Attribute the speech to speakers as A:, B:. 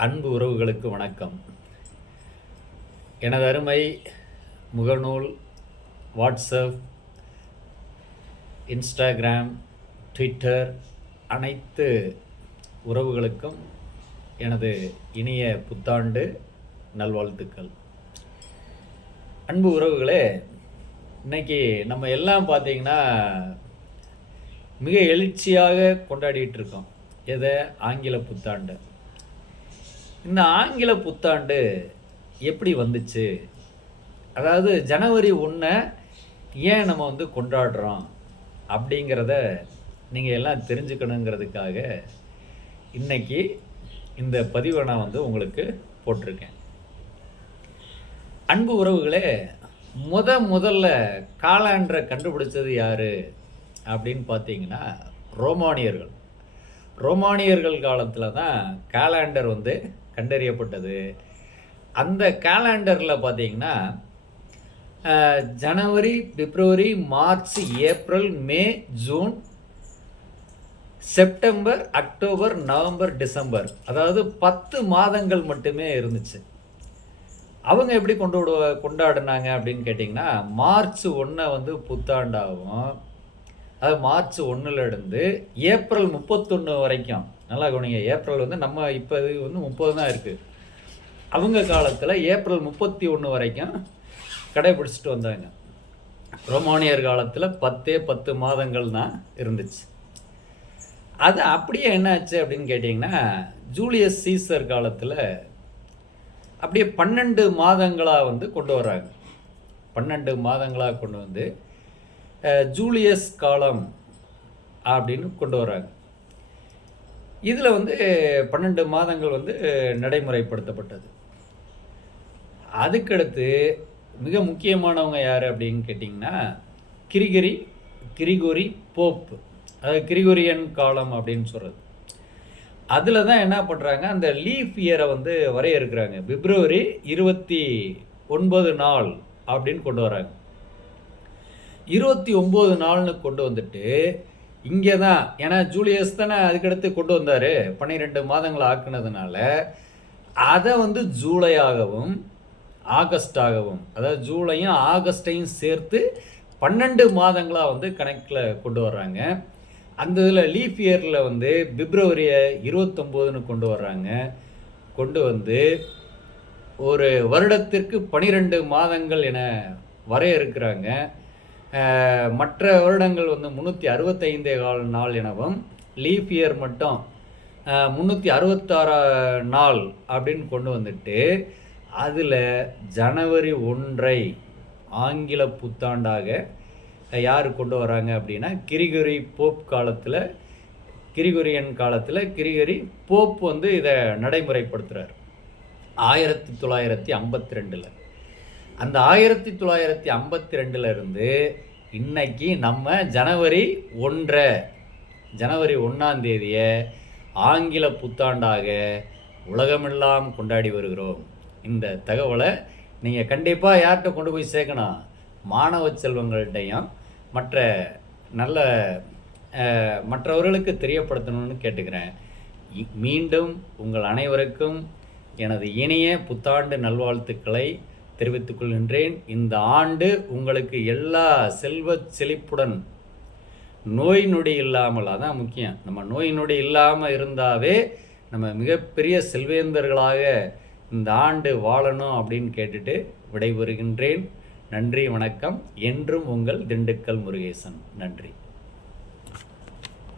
A: அன்பு உறவுகளுக்கு வணக்கம். எனது அருமை முகநூல் வாட்ஸ்அப் இன்ஸ்டாகிராம் ட்விட்டர் அனைத்து உறவுகளுக்கும் எனது இனிய புத்தாண்டு நல்வாழ்த்துக்கள். அன்பு உறவுகளே இன்னைக்கு நம்ம எல்லாம் பார்த்தீங்கன்னா மிக எழுச்சியாக கொண்டாடிட்டு இருக்கோம். எதை? ஆங்கில புத்தாண்டு. இந்த ஆங்கில புத்தாண்டு எப்படி வந்துச்சு? அதாவது ஜனவரி ஒன்றை ஏன் நம்ம வந்து கொண்டாடுறோம்? அப்படிங்கிறத நீங்கள் எல்லாம் தெரிஞ்சுக்கணுங்கிறதுக்காக இன்னைக்கு இந்த பதிவை நான் வந்து உங்களுக்கு போட்டிருக்கேன். அன்பு உறவுகளே முத முதல்ல காலாண்டரை கண்டுபிடிச்சது யார் அப்படின்னு பார்த்தீங்கன்னா ரோமானியர்கள். ரோமானியர்கள் காலத்தில் தான் காலாண்டர் வந்து கண்டறியப்பட்டது. அந்த கேலண்டரில் பார்த்தீங்கன்னா ஜனவரி பிப்ரவரி March April May June September October November December. அதாவது பத்து மாதங்கள் மட்டுமே இருந்துச்சு. அவங்க எப்படி கொண்டு விடுவ கொண்டாடினாங்க அப்படின்னு கேட்டிங்கன்னா மார்ச் ஒன்றை வந்து புத்தாண்டாகவும் அது மார்ச் ஒன்றுலேருந்து ஏப்ரல் முப்பத்தொன்று வரைக்கும். நல்லா கவனிங்க. ஏப்ரல் வந்து நம்ம இப்போ இது வந்து முப்பது தான் இருக்குது அவங்க காலத்தில் ஏப்ரல் முப்பத்தி ஒன்று வரைக்கும் கடைபிடிச்சிட்டு வந்தாங்க. ரோமானியர் காலத்தில் பத்தே பத்து மாதங்கள் தான் இருந்துச்சு. அது அப்படியே என்னாச்சு அப்படின்னு கேட்டிங்கன்னா ஜூலியஸ் சீசர் காலத்தில் அப்படியே பன்னெண்டு மாதங்களாக வந்து கொண்டு வராங்க. பன்னெண்டு மாதங்களாக கொண்டு வந்து ஜூலியஸ் காலம் அப்படின்னு கொண்டு வராங்க. இதில் வந்து பன்னெண்டு மாதங்கள் வந்து நடைமுறைப்படுத்தப்பட்டது. அதுக்கடுத்து மிக முக்கியமானவங்க யார் அப்படின்னு கேட்டிங்கன்னா கிரிகிரி கிரிகோரி போப் அதாவது கிரிகோரியன் காலம் அப்படின்னு சொல்கிறது அதில் தான் என்ன பண்ணுறாங்க அந்த லீஃப் இயரை வந்து வரையறுக்கிறாங்க. பிப்ரவரி இருபத்தி ஒன்பது நாள் அப்படின்னு கொண்டு வராங்க. இருபத்தி ஒம்பது நாள்னு கொண்டு வந்துட்டு இங்கே தான் ஏன்னா ஜூலியஸ் தானே அதுக்கடுத்து கொண்டு வந்தார். பன்னிரெண்டு மாதங்கள் ஆக்குனதுனால அதை வந்து ஜூலையாகவும் ஆகஸ்டாகவும் அதாவது ஜூலையும் ஆகஸ்டையும் சேர்த்து பன்னெண்டு மாதங்களாக வந்து கணக்கில் கொண்டு வர்றாங்க. அந்த இதில் லீஃப் இயரில் வந்து பிப்ரவரியை இருபத்தொம்போதுன்னு கொண்டு வர்றாங்க. கொண்டு வந்து ஒரு வருடத்திற்கு பனிரெண்டு மாதங்கள் என வரையறுக்கிறாங்க. இருக்கிறாங்க மற்ற வருடங்கள் வந்து முந்நூற்றி அறுபத்தைந்தே கால் நாள் எனவும் லீஃப் இயர் மட்டும் முந்நூற்றி அறுபத்தாறு நாள் அப்படின்னு கொண்டு வந்துட்டு அதில் ஜனவரி ஒன்றை ஆங்கில புத்தாண்டாக யார் கொண்டு வராங்க அப்படின்னா கிரிகரி போப் காலத்தில் கிரிகொரியன் காலத்தில் கிரிகரி போப் வந்து இதை நடைமுறைப்படுத்துகிறார் ஆயிரத்தி தொள்ளாயிரத்தி ஐம்பத்தி ரெண்டில். அந்த ஆயிரத்தி தொள்ளாயிரத்தி ஐம்பத்தி ரெண்டுலேருந்து இன்னைக்கு நம்ம ஜனவரி ஒன்றை ஜனவரி ஒன்றாம் தேதியை ஆங்கில புத்தாண்டாக உலகமெல்லாம் கொண்டாடி வருகிறோம். இந்த தகவலை நீங்கள் கண்டிப்பாக யார்கிட்ட கொண்டு போய் சேர்க்கணும்? மாணவ செல்வங்கள்கிட்டையும் மற்ற நல்ல மற்றவர்களுக்கு தெரியப்படுத்தணும்னு கேட்டுக்கிறேன். இ- மீண்டும் உங்கள் அனைவருக்கும் எனது இனிய புத்தாண்டு நல்வாழ்த்துக்களை தெரிவித்துக் கொள்கின்றேன் இந்த ஆண்டு உங்களுக்கு எல்லா செல்வ செழிப்புடன் நோய் நொடி இல்லாமல் அதான் முக்கியம் நம்ம நோய் நொடி இல்லாமல் இருந்தாவே நம்ம மிகப்பெரிய செல்வேந்தர்களாக இந்த ஆண்டு வாழணும் அப்படின்னு கேட்டுட்டு விடைபெறுகின்றேன். நன்றி வணக்கம். என்றும் உங்கள் திண்டுக்கல் முருகேசன். நன்றி.